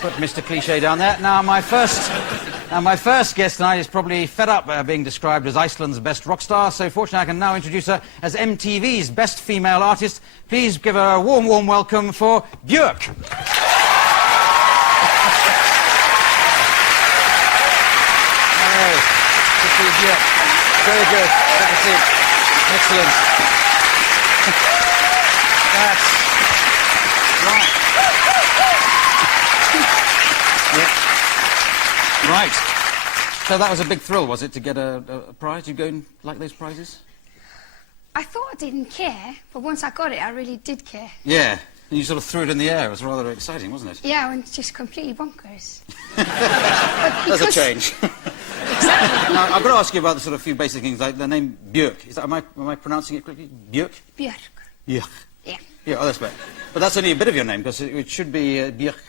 Put Mr. Cliche down there. Now, my first guest tonight is probably fed up being described as Iceland's best rock star, so fortunately I can now introduce her as MTV's best female artist. Please give her a warm, warm welcome for Bjork. Bjork. Very good. Take a seat. Excellent. That's right. Yeah. Right. So that was a big thrill, was it, to get a prize? You go and like those prizes? I thought I didn't care, but once I got it, I really did care. Yeah. And you sort of threw it in the air. It was rather exciting, wasn't it? Yeah, I went just completely bonkers. That's a change. Exactly. Now, I've got to ask you about the sort of few basic things, like the name Bjork. Is that, am I pronouncing it correctly? Bjork? Bjork. Bjork. Yeah. Yeah, oh, that's better. But that's only a bit of your name, because it should be Bjork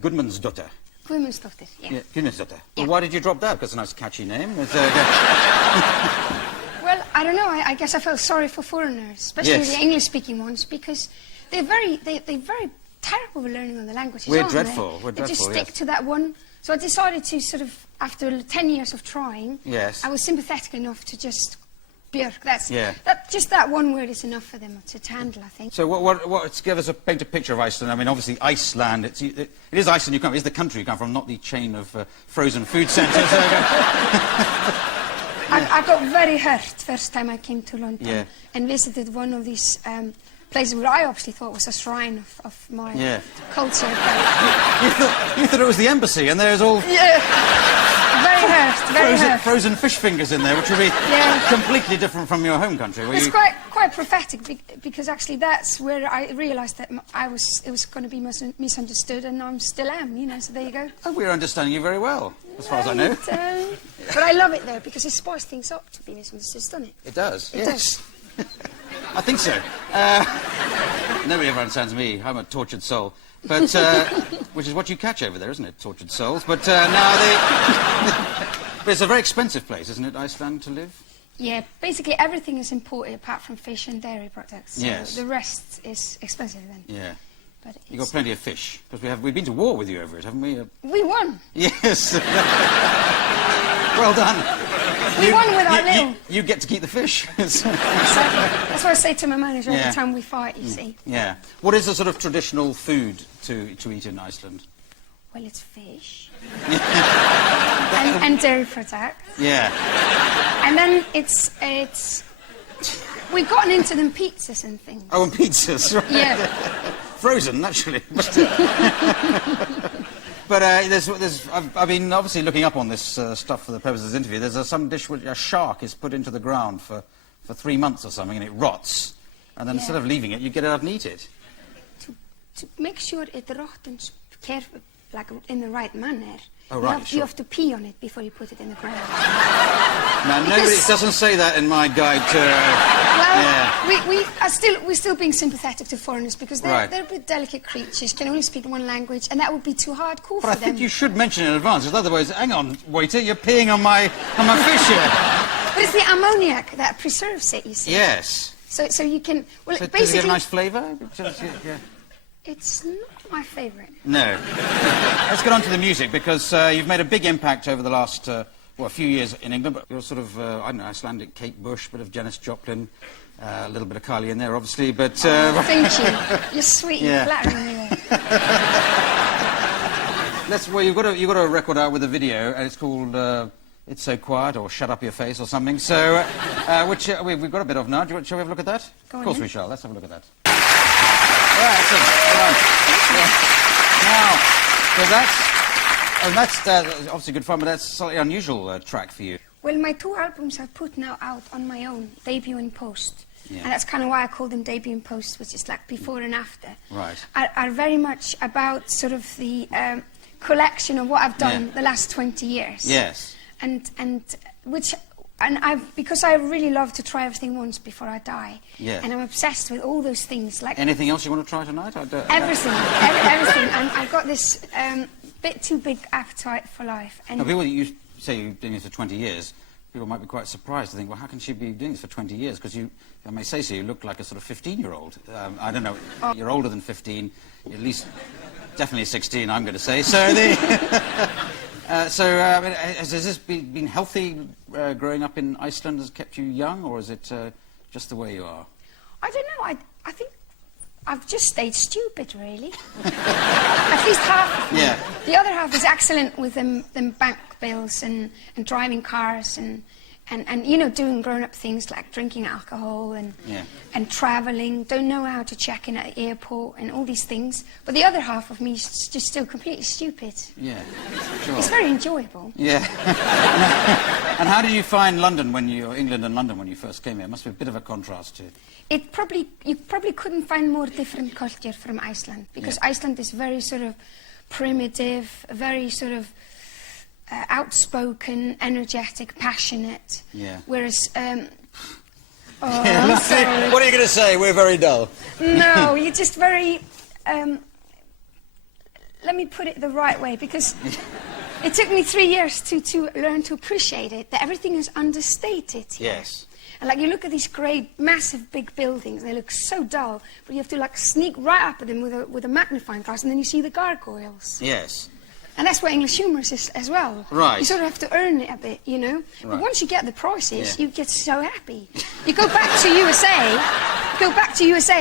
Gudmundsdóttir. Gudmundsdóttir, yeah. Gudmundsdóttir. Yeah. Well, why did you drop that? Because it's a nice, catchy name. Well, I don't know. I guess I felt sorry for foreigners, especially Yes. the English-speaking ones, because they're very terrible at learning other languages. We're aren't dreadful. They? We're They just dreadful, stick yes. to that one. So I decided to sort of, after 10 years of trying, Yes. I was sympathetic enough to just Bjork. Yeah. Just that one word is enough for them to handle, I think. So what give us paint a picture of Iceland. I mean, obviously, Iceland, it is Iceland you come from. It is the country you come from, not the chain of frozen food centres. I got very hurt first time I came to London, Yeah. and visited one of these places where I obviously thought was a shrine of my culture. You thought it was the embassy, and there's all Very hurt. frozen fish fingers in there, which would be completely different from your home country. It's quite prophetic, because actually that's where I realised that it was going to be misunderstood, and I still am, you know, so there you go. Oh, we're understanding you very well, as far as I know. But I love it, though, because it spices things up to be misunderstood, doesn't it? It does, It does. I think so. Nobody ever understands me. I'm a tortured soul. But, which is what you catch over there, isn't it? Tortured souls. But now but it's a very expensive place, isn't it, Iceland, to live? Yeah, basically everything is imported apart from fish and dairy products. So Yes. the rest is expensive then. Yeah. But You've got plenty of fish. Because we've been to war with you over it, haven't we? we won. Yes. Well done. We won with our little. You get to keep the fish. Exactly. That's what I say to my manager every Yeah. time we fight, you see. Yeah. What is the sort of traditional food to eat in Iceland? Well, it's fish. and dairy products. Yeah. And then it's... We've gotten into them pizzas and things. Oh, and pizzas, right? Yeah. Frozen, naturally. But I've been obviously looking up on this stuff for the purpose of this interview. There's some dish where a shark is put into the ground for 3 months or something, and it rots. And then instead of leaving it, you get it out and eat it. To make sure it rottens carefully, like in the right manner. Oh, right, You have to pee on it before you put it in the ground. Now, it doesn't say that in my guide to... We're still being sympathetic to foreigners, because they're a bit delicate creatures, can only speak one language, and that would be too hardcore for them. But I think you should mention in advance, because otherwise, hang on, waiter, you're peeing on my fish here. But it's the ammoniac that preserves it, you see. Yes. So you can... Well, So basically... does it get a nice flavour? Yeah. It's not my favourite. No. Let's get on to the music, because you've made a big impact over the last, a few years in England, but you're sort of, I don't know, Icelandic Kate Bush, bit of Janis Joplin, a little bit of Kylie in there, obviously, but... Thank you. You're sweet and flattering me there. You've got a record out with a video, and it's called It's So Quiet, or Shut Up Your Face, or something, so, which we've got a bit of now. Shall we have a look at that? Of course we shall. Let's have a look at that. All right, excellent. Now, so that's obviously good fun, but that's a slightly unusual track for you. Well, my 2 albums I've put now out on my own, debut and post. Yeah. And that's kind of why I call them debut and post, which is like before and after. Right. Are very much about sort of the collection of what I've done the last 20 years. Yes. Because I really love to try everything once before I die. Yeah. And I'm obsessed with all those things. Like anything else you want to try tonight? Everything. Everything. And I've got this bit too big appetite for life. And now, people, you say you've been doing this for 20 years. people might be quite surprised to think, well, how can she be doing this for 20 years? Because you, if I may say so, you look like a sort of 15-year-old. I don't know, you're older than 15, at least definitely 16, I'm going to say. So, I mean, has this been healthy growing up in Iceland? Has it kept you young, or is it just the way you are? I don't know. I think I've just stayed stupid, really. At least half of me. Yeah. The other half is excellent with them bank bills and driving cars and you know, doing grown-up things like drinking alcohol and travelling, don't know how to check in at the airport and all these things. But the other half of me is just still completely stupid. Yeah, sure. It's very enjoyable. Yeah. And how did you find England and London when you first came here? It must be a bit of a contrast to... You probably couldn't find more different culture from Iceland, because Iceland is very sort of primitive, very sort of outspoken, energetic, passionate. Yeah. Whereas, I'm What are you going to say? We're very dull. No, you're just very. Let me put it the right way, because it took me 3 years to learn to appreciate it. That everything is understated. Yes. And like you look at these great, massive, big buildings, they look so dull, but you have to like sneak right up at them with a magnifying glass, and then you see the gargoyles. Yes. And that's what English humour is as well. Right. You sort of have to earn it a bit, you know. Right. But once you get the prices, you get so happy. You go back to USA,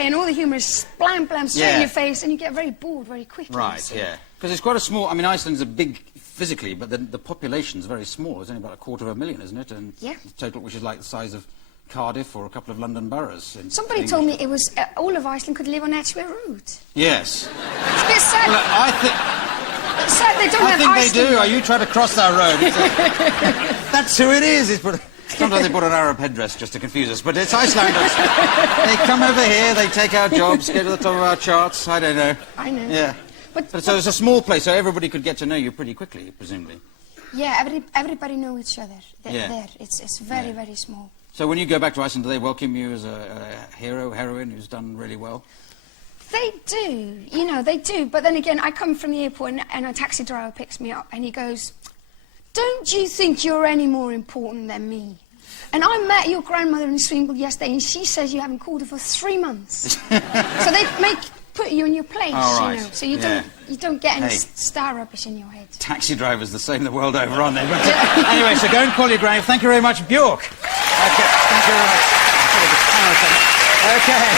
and all the humour is blam blam straight in your face, and you get very bored very quickly. Right. So. Yeah. Because it's quite a small. I mean, Iceland's a big physically, but the population's very small. It's only about 250,000, isn't it? And yeah. The total, which is like the size of Cardiff or a couple of London boroughs. Somebody told me it was all of Iceland could live on Edgware Road. Yes. It's a bit sad. Well, I think. It's sad they don't I have think Iceland. they do. Are you trying to cross that road? That's who it is. Sometimes they put an Arab headdress just to confuse us, but it's Icelanders. They come over here, they take our jobs, get to the top of our charts. I don't know. I know. Yeah. But so it's a small place, so everybody could get to know you pretty quickly, presumably. Yeah, everybody know each other. Yeah. There. It's very, very small. So when you go back to Iceland, do they welcome you as a heroine who's done really well? They do, you know, they do. But then again, I come from the airport and a taxi driver picks me up and he goes, "Don't you think you're any more important than me? And I met your grandmother in the swimming pool yesterday and she says you haven't called her for 3 months." So they put you in your place, right. you know. So you don't get any star rubbish in your head. Taxi drivers the same the world over, aren't they? But, anyway, so go and call your granny. Thank you very much, Bjork. Okay, thank you very much. Okay.